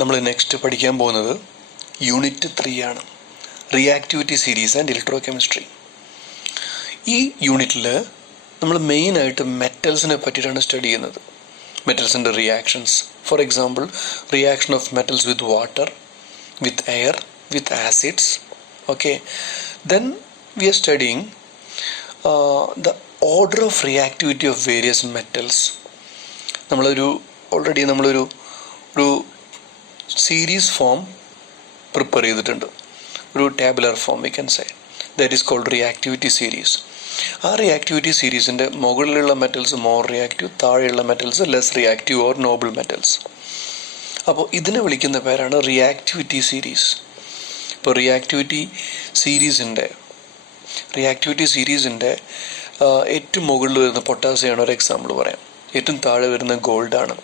നമ്മൾ നെക്സ്റ്റ് പഠിക്കാൻ പോകുന്നത് യൂണിറ്റ് 3 ആണ്. Reactivity series and electrochemistry. ഈ യൂണിറ്റിൽ നമ്മൾ മെയിനായിട്ട് മെറ്റൽസിനെ പറ്റിയിട്ടാണ് സ്റ്റഡി ചെയ്യുന്നത്. മെറ്റൽസിൻ്റെ reactions, for example reaction of metals with water, with air, with acids. Okay, then we are studying the order of reactivity of various metals. Already നമ്മളൊരു series form prepare ചെയ്തിട്ടുണ്ട്, ഒരു tabular form we can say, that is called reactivity series. ആ reactivity സീരീസിൻ്റെ മുകളിലുള്ള metals more reactive, താഴെയുള്ള metals less reactive or noble metals. അപ്പോൾ ഇതിനെ വിളിക്കുന്ന പേരാണ് റിയാക്ടിവിറ്റി സീരീസ്. ഇപ്പോൾ റിയാക്ടിവിറ്റി സീരീസിൻ്റെ ഏറ്റവും മുകളിൽ വരുന്ന പൊട്ടാസ്യമാണ് ഒരു എക്സാമ്പിൾ പറയാം, ഏറ്റവും താഴെ വരുന്ന ഗോൾഡാണ്.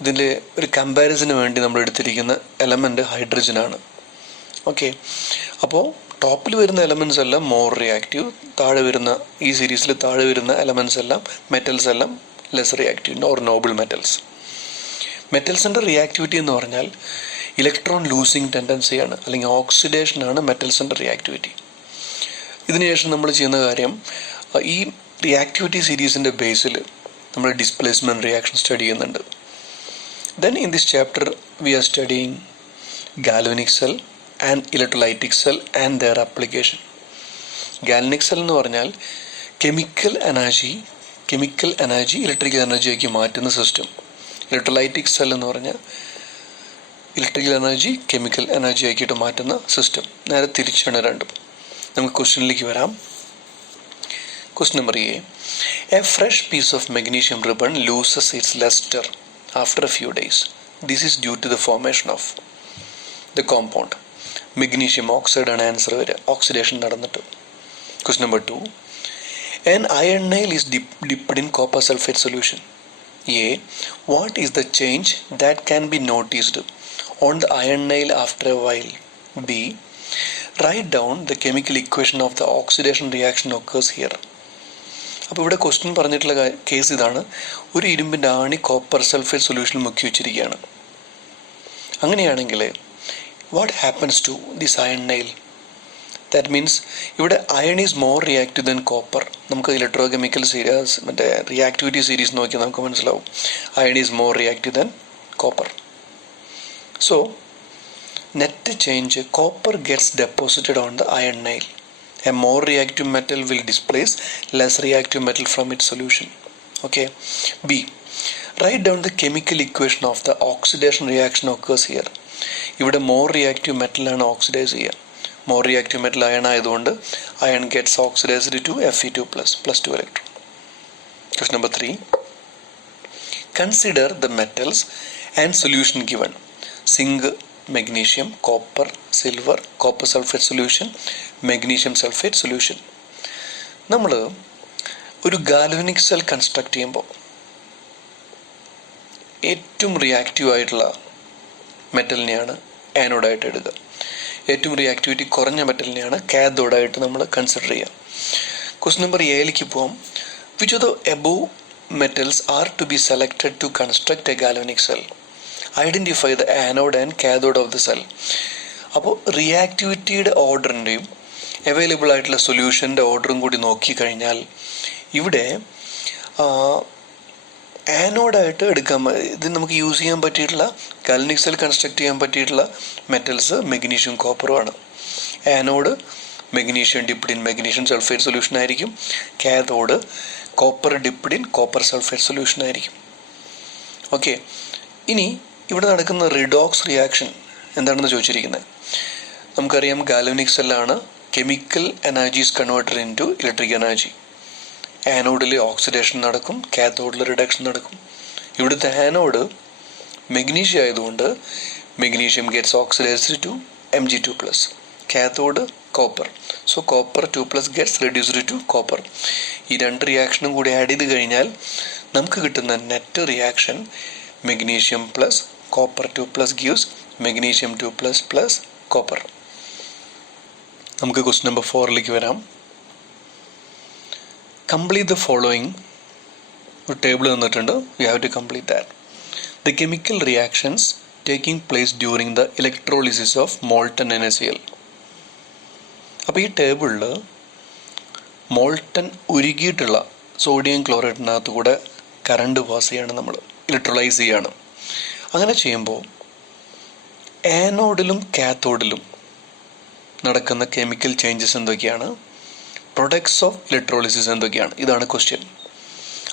ഇതിൻ്റെ ഒരു കമ്പാരിസന് വേണ്ടി നമ്മൾ എടുത്തിരിക്കുന്ന എലമെൻറ്റ് ഹൈഡ്രജനാണ്. ഓക്കെ, അപ്പോൾ ടോപ്പിൽ വരുന്ന എലമെൻറ്റ്സ് എല്ലാം മോർ റിയാക്റ്റീവ്, താഴെ വരുന്ന ഈ സീരീസിൽ താഴെ വരുന്ന എലമെൻറ്റ്സ് എല്ലാം മെറ്റൽസ് എല്ലാം less reactive or noble metals. മെറ്റൽസിൻ്റെ റിയാക്ടിവിറ്റി എന്ന് പറഞ്ഞാൽ ഇലക്ട്രോൺ ലൂസിങ് ടെൻഡൻസിയാണ്, അല്ലെങ്കിൽ ഓക്സിഡേഷനാണ് മെറ്റൽസിൻ്റെ റിയാക്ടിവിറ്റി. ഇതിനുശേഷം നമ്മൾ ചെയ്യുന്ന കാര്യം, ഈ റിയാക്ടിവിറ്റി സീരീസിൻ്റെ ബേസിൽ നമ്മൾ ഡിസ്പ്ലേസ്മെൻറ്റ് റിയാക്ഷൻ സ്റ്റഡി ചെയ്യുന്നുണ്ട്. Then in this chapter we are studying galvanic cell and electrolytic cell and their application. Galvanic cell എന്ന് പറഞ്ഞാൽ കെമിക്കൽ എനർജി ഇലക്ട്രിക്കൽ എനർജിയാക്കി മാറ്റുന്ന സിസ്റ്റം. ഇലക്ട്രോലൈറ്റിക് സെൽ എന്ന് പറഞ്ഞാൽ ഇലക്ട്രിക്കൽ എനർജി കെമിക്കൽ എനർജി ആക്കിയിട്ട് മാറ്റുന്ന system. നേരെ തിരിച്ചാണ് രണ്ടും. നമുക്ക് ക്വസ്റ്റ്യനിലേക്ക് വരാം. Question number a fresh piece of magnesium ribbon loses its lustre after a few days. This is due to the formation of the compound magnesium oxide ആണ് answer വരിക, ഓക്സിഡേഷൻ നടന്നിട്ട്. Question number 2, an iron nail is dipped in copper sulfate solution. A, what is the change that can be noticed on the iron nail after a while? B, write down the chemical equation of the oxidation reaction occurs here. അപ്പോൾ ഇവിടെ question പറഞ്ഞിട്ടുള്ള case ഇതാണ്. ഒരു ഇരുമ്പിൻ്റെ ആണി copper sulphate സൊല്യൂഷനിൽ മുക്കി വെച്ചിരിക്കുകയാണ്. അങ്ങനെയാണെങ്കിൽ what happens to this iron nail? That means ഇവിടെ iron is more reactive than copper. നമുക്ക് electrochemical series reactivity series നോക്കിയാൽ നമുക്ക് മനസ്സിലാവും iron is more reactive than copper. So net change, copper gets deposited on the iron nail. A more reactive metal will displace less reactive metal from its solution. Okay. B, write down the chemical equation of the oxidation reaction occurs here. ഇവിടെ more reactive metal ആണ് oxidise ചെയ്യുക. more reactive metal iron ആയതുകൊണ്ട് iron gets oxidized to Fe2+ +2 electron. Question number 3, consider the metals and solution given. Zinc, magnesium, copper, silver, copper sulphate solution, magnesium sulphate solution. നമ്മൾ ഒരു galvanic cell construct ചെയ്യുമ്പോൾ ഏറ്റവും reactive ആയിട്ടുള്ള മെറ്റലിനെയാണ് ആനോഡായിട്ട് എടുക്കുക. ഏറ്റവും reactivity കുറഞ്ഞ മെറ്റലിനെയാണ് കാഥോഡായിട്ട് നമ്മൾ കൺസിഡർ ചെയ്യുക. ക്വസ്റ്റ്യൻ നമ്പർ 7ലേക്ക് പോകാം. Which of the above metals are to be selected to construct a galvanic cell? Identify the anode and cathode of the cell. അപ്പോൾ റിയാക്ടിവിറ്റിയുടെ ഓർഡറിൻ്റെയും അവൈലബിൾ ആയിട്ടുള്ള സൊല്യൂഷൻ്റെ ഓർഡറും കൂടി നോക്കിക്കഴിഞ്ഞാൽ ഇവിടെ ആനോഡായിട്ട് എടുക്കാൻ ഇത് നമുക്ക് യൂസ് ചെയ്യാൻ പറ്റിയിട്ടുള്ള ഗാൽവനിക് സെൽ കൺസ്ട്രക്ട് ചെയ്യാൻ പറ്റിയിട്ടുള്ള മെറ്റൽസ് മെഗ്നീഷ്യം കോപ്പറുമാണ്. Anode magnesium dipped in magnesium sulphate solution ആയിരിക്കും. Cathode copper dipped in copper sulphate solution ആയിരിക്കും. ഓക്കെ, ഇനി ഇവിടെ നടക്കുന്ന റിഡോക്സ് റിയാക്ഷൻ എന്താണെന്ന് ചോദിച്ചിരിക്കുന്നത്. നമുക്കറിയാം ഗാൽവനിക് സെല്ലാണ് chemical energies converted into electric energy. ആനോഡിൽ ഓക്സിഡേഷൻ നടക്കും, കാഥോഡിൽ റിഡക്ഷൻ നടക്കും. ഇവിടുത്തെ ആനോഡ് മെഗ്നീഷ്യം ആയതുകൊണ്ട് magnesium gets oxidised to Mg2+, cathode copper. So copper 2+ gets reduced to copper. ഈ രണ്ട് റിയാക്ഷനും കൂടി ആഡ് ചെയ്ത് കഴിഞ്ഞാൽ നമുക്ക് കിട്ടുന്ന net reaction magnesium plus copper 2+ gives magnesium 2+ plus copper. നമുക്ക് ക്വസ്റ്റ്യൻ നമ്പർ 4ലേക്ക് വരാം. Complete the following. ഒരു ടേബിൾ തന്നിട്ടുണ്ട്, you have to complete that. The chemical reactions taking place during the electrolysis of molten NaCl. അപ്പോൾ ഈ ടേബിളിൽ molten ഉരുകിയിട്ടുള്ള sodium ക്ലോറൈഡിനകത്ത് കൂടെ current pass ചെയ്യാണ്, നമ്മൾ ഇലക്ട്രോലൈസ് ചെയ്യാണ്. അങ്ങനെ ചെയ്യുമ്പോൾ ആനോഡിലും കാത്തോഡിലും നടക്കുന്ന കെമിക്കൽ ചേഞ്ചസ് എന്തൊക്കെയാണ്, പ്രൊഡക്ട്സ് ഓഫ് ഇലക്ട്രോളിസിസ് എന്തൊക്കെയാണ്, ഇതാണ് ക്വസ്റ്റ്യൻ.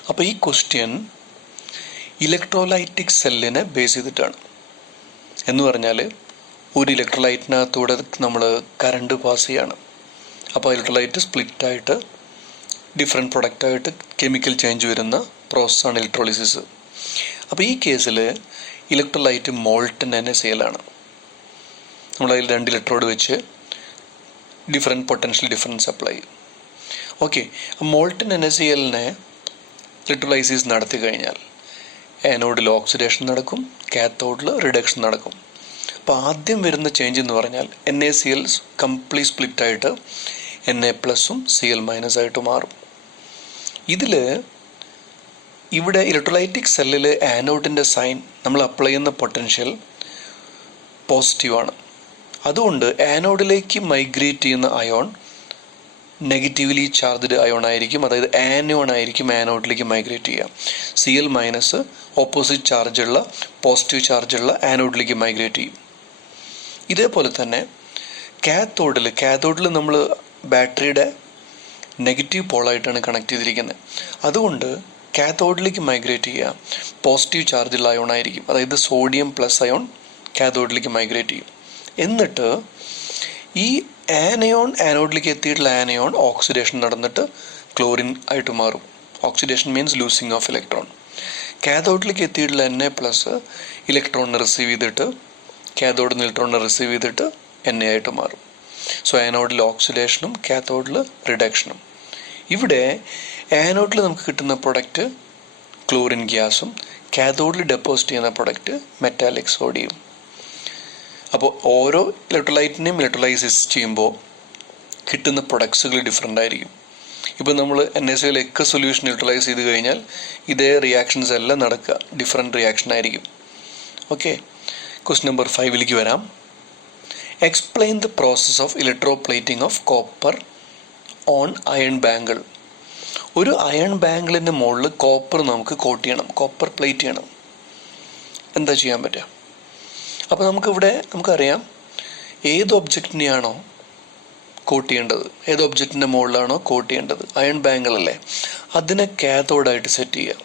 അപ്പോൾ ഈ ക്വസ്റ്റ്യൻ ഇലക്ട്രോലൈറ്റിക് സെല്ലിനെ ബേസ് ചെയ്തിട്ടാണ്. എന്ന് പറഞ്ഞാൽ ഒരു ഇലക്ട്രോലൈറ്റിനകത്തൂടെ നമ്മൾ കറണ്ട് പാസ് ചെയ്യാണ്. അപ്പോൾ ഇലക്ട്രോലൈറ്റ് സ്പ്ലിറ്റായിട്ട് ഡിഫറെൻറ്റ് പ്രൊഡക്റ്റായിട്ട് കെമിക്കൽ ചേഞ്ച് വരുന്ന പ്രോസസ്സാണ് ഇലക്ട്രോളിസിസ്. അപ്പോൾ ഈ കേസിൽ ഇലക്ട്രോലൈറ്റ് മോൾട്ടൺ NaCl ആണ്. നമ്മളതിൽ 2 ഇലക്ട്രോഡ് വെച്ച് ഡിഫറെൻറ്റ് പൊട്ടൻഷ്യൽ ഡിഫറൻസ് അപ്ലൈ ചെയ്യും. ഓക്കെ, മോൾട്ടൺ NaClനെ ഇലക്ട്രോലൈസിസ് നടത്തി കഴിഞ്ഞാൽ ആനോഡിൽ ഓക്സിഡേഷൻ നടക്കും, കാത്തോഡിൽ റിഡക്ഷൻ നടക്കും. അപ്പോൾ ആദ്യം വരുന്ന ചേഞ്ച് എന്ന് പറഞ്ഞാൽ NaCl കംപ്ലീറ്റ് സ്പ്ലിറ്റായിട്ട് Na+ഉം Cl- ആയിട്ട് മാറും. ഇവിടെ ഇലക്ട്രോലൈറ്റിക് സെല്ലിൽ ആനോഡിൻ്റെ സൈൻ നമ്മൾ അപ്ലൈ ചെയ്യുന്ന പൊട്ടൻഷ്യൽ പോസിറ്റീവാണ്. അതുകൊണ്ട് ആനോഡിലേക്ക് മൈഗ്രേറ്റ് ചെയ്യുന്ന അയോൺ നെഗറ്റീവ്ലി ചാർജ്ഡ് അയോൺ ആയിരിക്കും, അതായത് ആനോൺ ആയിരിക്കും ആനോഡിലേക്ക് മൈഗ്രേറ്റ് ചെയ്യുക. Cl- ഓപ്പോസിറ്റ് ചാർജുള്ള പോസിറ്റീവ് ചാർജുള്ള ആനോഡിലേക്ക് മൈഗ്രേറ്റ് ചെയ്യും. ഇതേപോലെ തന്നെ കാത്തോഡിൽ നമ്മൾ ബാറ്ററിയുടെ നെഗറ്റീവ് പോളായിട്ടാണ് കണക്ട് ചെയ്തിരിക്കുന്നത്. അതുകൊണ്ട് കാത്തോഡിലേക്ക് മൈഗ്രേറ്റ് ചെയ്യുക പോസിറ്റീവ് ചാർജുള്ള അയോൺ ആയിരിക്കും, അതായത് സോഡിയം പ്ലസ് അയോൺ കാത്തോഡിലേക്ക് മൈഗ്രേറ്റ് ചെയ്യും. എന്നിട്ട് ഈ ആനയോൺ ആനോഡിലേക്ക് എത്തിയിട്ടുള്ള ആനയോൺ ഓക്സിഡേഷൻ നടന്നിട്ട് ക്ലോറിൻ ആയിട്ട് മാറും. Oxidation means losing of electron. കാഥോഡിലേക്ക് എത്തിയിട്ടുള്ള Na+ ഇലക്ട്രോണിനെ റിസീവ് ചെയ്തിട്ട് കാഥോഡിൽ നിന്ന് ഇലക്ട്രോണിനെ റിസീവ് ചെയ്തിട്ട് Na ആയിട്ട് മാറും. സോ ആനോഡിൽ ഓക്സിഡേഷനും കാഥോഡിൽ റിഡക്ഷനും. ഇവിടെ ആനോഡിൽ നമുക്ക് കിട്ടുന്ന പ്രൊഡക്റ്റ് ക്ലോറിൻ ഗ്യാസും കാഥോഡിൽ ഡെപ്പോസിറ്റ് ചെയ്യുന്ന പ്രൊഡക്റ്റ് മെറ്റാലിക് സോഡിയം. അപ്പോൾ ഓരോ ഇലക്ട്രോലൈറ്റിനെയും ഇലക്ട്രോലൈസിസ് ചെയ്യുമ്പോൾ കിട്ടുന്ന പ്രൊഡക്ട്സുകൾ ഡിഫറെൻ്റ് ആയിരിക്കും. ഇപ്പോൾ നമ്മൾ NaCl ഒക്കെ സൊല്യൂഷൻ ഇലക്ട്രോലൈസ് ചെയ്ത് കഴിഞ്ഞാൽ ഇതേ റിയാക്ഷൻസ് എല്ലാം നടക്കുക, ഡിഫറെൻറ്റ് റിയാക്ഷൻ ആയിരിക്കും. ഓക്കെ, ക്വസ്റ്റ്യൻ നമ്പർ 5 വരാം. Explain the process of electroplating of copper on iron bangle. ഒരു അയൺ ബാങ്കിളിൻ്റെ മുകളിൽ കോപ്പർ നമുക്ക് കോട്ട് ചെയ്യണം, കോപ്പർ പ്ലേറ്റ് ചെയ്യണം. എന്താ ചെയ്യാൻ പറ്റുക? അപ്പോൾ നമുക്കറിയാം ഏത് ഒബ്ജക്റ്റിനെയാണോ കോട്ട് ചെയ്യേണ്ടത്, ഏത് ഒബ്ജക്റ്റിൻ്റെ മുകളിലാണോ കോട്ട് ചെയ്യേണ്ടത്, അയൺ ബാങ്കിളല്ലേ, അതിനെ കാഥോഡായിട്ട് സെറ്റ് ചെയ്യുക.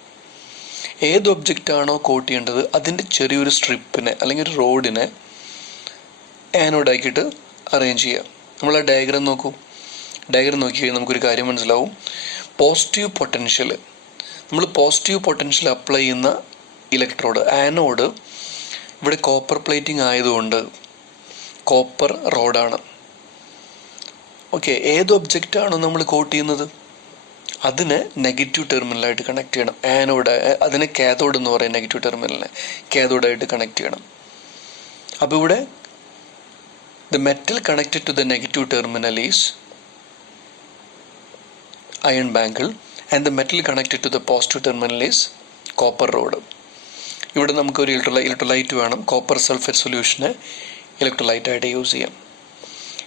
ഏത് ഒബ്ജക്റ്റാണോ കോട്ട് ചെയ്യേണ്ടത് അതിൻ്റെ ചെറിയൊരു സ്ട്രിപ്പിനെ അല്ലെങ്കിൽ ഒരു റോഡിനെ ആനോഡാക്കിയിട്ട് അറേഞ്ച് ചെയ്യുക. നമ്മൾ ആ ഡയഗ്രാം നോക്കി കഴിഞ്ഞാൽ നമുക്കൊരു കാര്യം മനസ്സിലാവും. നമ്മൾ പോസിറ്റീവ് പൊട്ടൻഷ്യൽ അപ്ലൈ ചെയ്യുന്ന ഇലക്ട്രോഡ് ആനോഡ് ഇവിടെ കോപ്പർ പ്ലേറ്റിംഗ് ആയതുകൊണ്ട് കോപ്പർ റോഡാണ്. ഓക്കെ, ഏത് ഒബ്ജക്റ്റാണോ നമ്മൾ കോട്ട് ചെയ്യുന്നത് അതിനെ നെഗറ്റീവ് ടെർമിനലായിട്ട് കണക്ട് ചെയ്യണം. അതിനെ കാഥോഡ് എന്ന് പറയും, നെഗറ്റീവ് ടെർമിനലിനെ കാഥോഡായിട്ട് കണക്ട് ചെയ്യണം. അപ്പോൾ ഇവിടെ the metal connected to the negative terminal is iron bangle and the metal connected to the positive terminal is copper rod. ഇവിടെ നമുക്കൊരു ഇലക്ട്രോലൈറ്റ് വേണം, കോപ്പർ സൾഫേറ്റ് സൊല്യൂഷന് ഇലക്ട്രോലൈറ്റായിട്ട് യൂസ് ചെയ്യാം.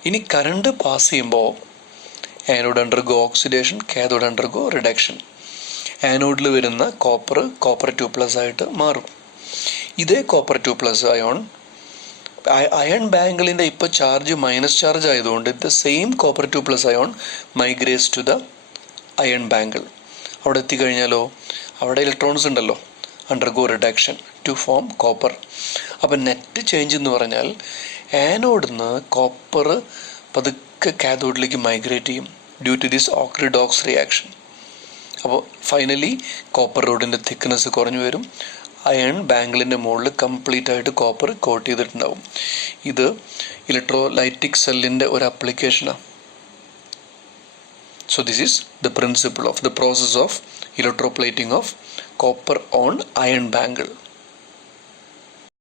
ഇനി കറണ്ട് പാസ് ചെയ്യുമ്പോൾ anode undergo oxidation, cathode undergo reduction. ആനോഡിൽ വരുന്ന കോപ്പർ 2+ ആയിട്ട് മാറും. ഇതേ കോപ്പർ 2+ അയോൺ അയൺ ബാങ്കിളിൻ്റെ ഇപ്പോൾ ചാർജ് മൈനസ് ചാർജ് ആയതുകൊണ്ട് the same copper 2+ ion migrates to the iron bangle. അവിടെ എത്തിക്കഴിഞ്ഞാലോ അവിടെ ഇലക്ട്രോൺസ് ഉണ്ടല്ലോ, undergo reduction to form copper. അപ്പം നെറ്റ് ചേഞ്ച് എന്ന് പറഞ്ഞാൽ ആനോഡിൽ നിന്ന് കോപ്പർ പതുക്കെ കാഥോഡിലേക്ക് മൈഗ്രേറ്റ് ചെയ്യും ഡ്യൂ ടു ദിസ് ഓക്സിഡോക്സ് റിയാക്ഷൻ. അപ്പോൾ ഫൈനലി കോപ്പർ റോഡിൻ്റെ തിക്നെസ് കുറഞ്ഞു വരും. അയൺ ബാങ്കിളിൻ്റെ മുകളിൽ കംപ്ലീറ്റ് ആയിട്ട് കോപ്പർ കോട്ട് ചെയ്തിട്ടുണ്ടാവും. ഇത് ഇലക്ട്രോലൈറ്റിക് സെല്ലിൻ്റെ ഒരു ആപ്ലിക്കേഷനാണ്. So this is the principle of the process of electroplating of copper on iron bangle.